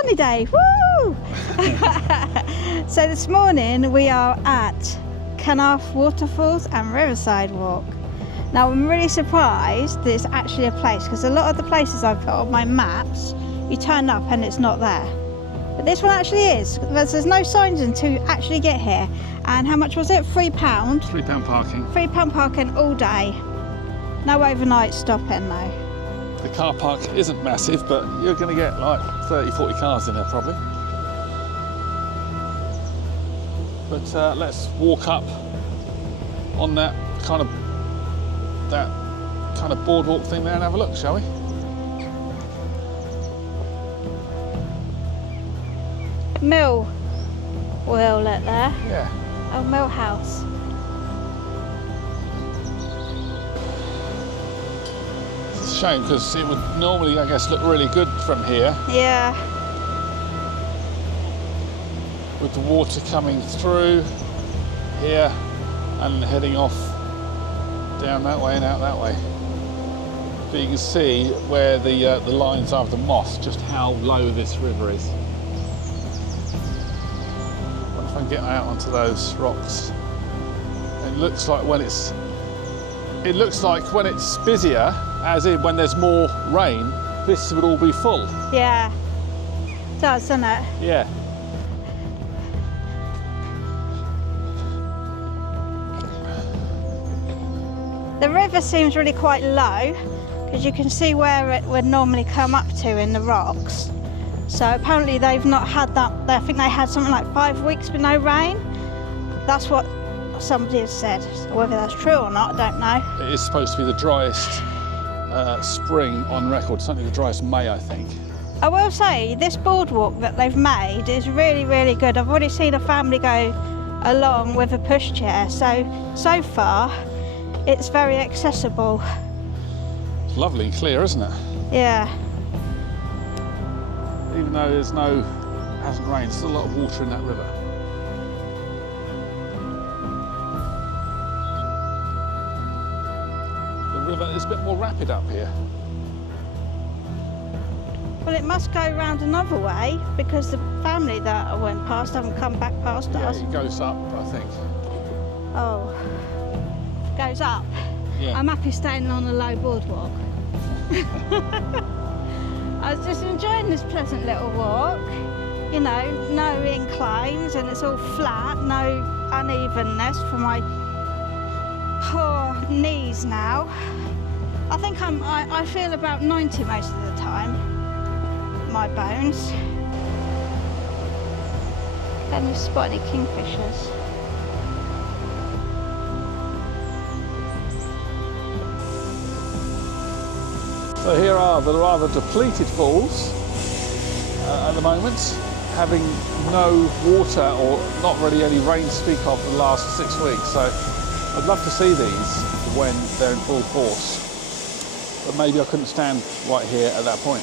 sunny day, woo! So this morning we are at Cenarth Waterfalls and Riverside Walk. Now I'm really surprised that it's actually a place, because a lot of the places I've put on my maps, you turn up and it's not there. But this one actually is. There's no signs until you actually get here. And how much was it? £3? £3 parking. £3 parking all day. No overnight stopping though. The car park isn't massive, but you're going to get like 30, 40 cars in there probably. But let's walk up on that kind of boardwalk thing there and have a look, shall we? Mill wheel let there. Yeah. Oh, mill house. It's a shame because it would normally, I guess, look really good from here. Yeah. With the water coming through here and heading off down that way and out that way. But you can see where the lines are of the moss, just how low this river is. If I can get out onto those rocks, it looks like when it's busier, as in when there's more rain, this would all be full. Yeah. It does, doesn't it? Yeah. The river seems really quite low, because you can see where it would normally come up to in the rocks. So apparently they've not had that. I think they had something like 5 weeks with no rain. That's what somebody has said. So whether that's true or not, I don't know. It is supposed to be the driest spring on record, certainly the driest May, I think. I will say, this boardwalk that they've made is really, really good. I've already seen a family go along with a pushchair. So far, it's very accessible. It's lovely and clear, isn't it? Yeah. Even though hasn't rained, there's a lot of water in that river. The river is a bit more rapid up here. Well, it must go round another way, because the family that I went past haven't come back past us. Yeah, it goes up, I think. Oh, goes up. Yeah. I'm happy staying on a low boardwalk. I was just enjoying this pleasant little walk. You know, no inclines and it's all flat, no unevenness for my poor knees now. I think I feel about 90 most of the time, my bones. Can you spot any kingfishers? So here are the rather depleted falls at the moment, having no water or not really any rain to speak of for the last 6 weeks. So I'd love to see these when they're in full force, but maybe I couldn't stand right here at that point.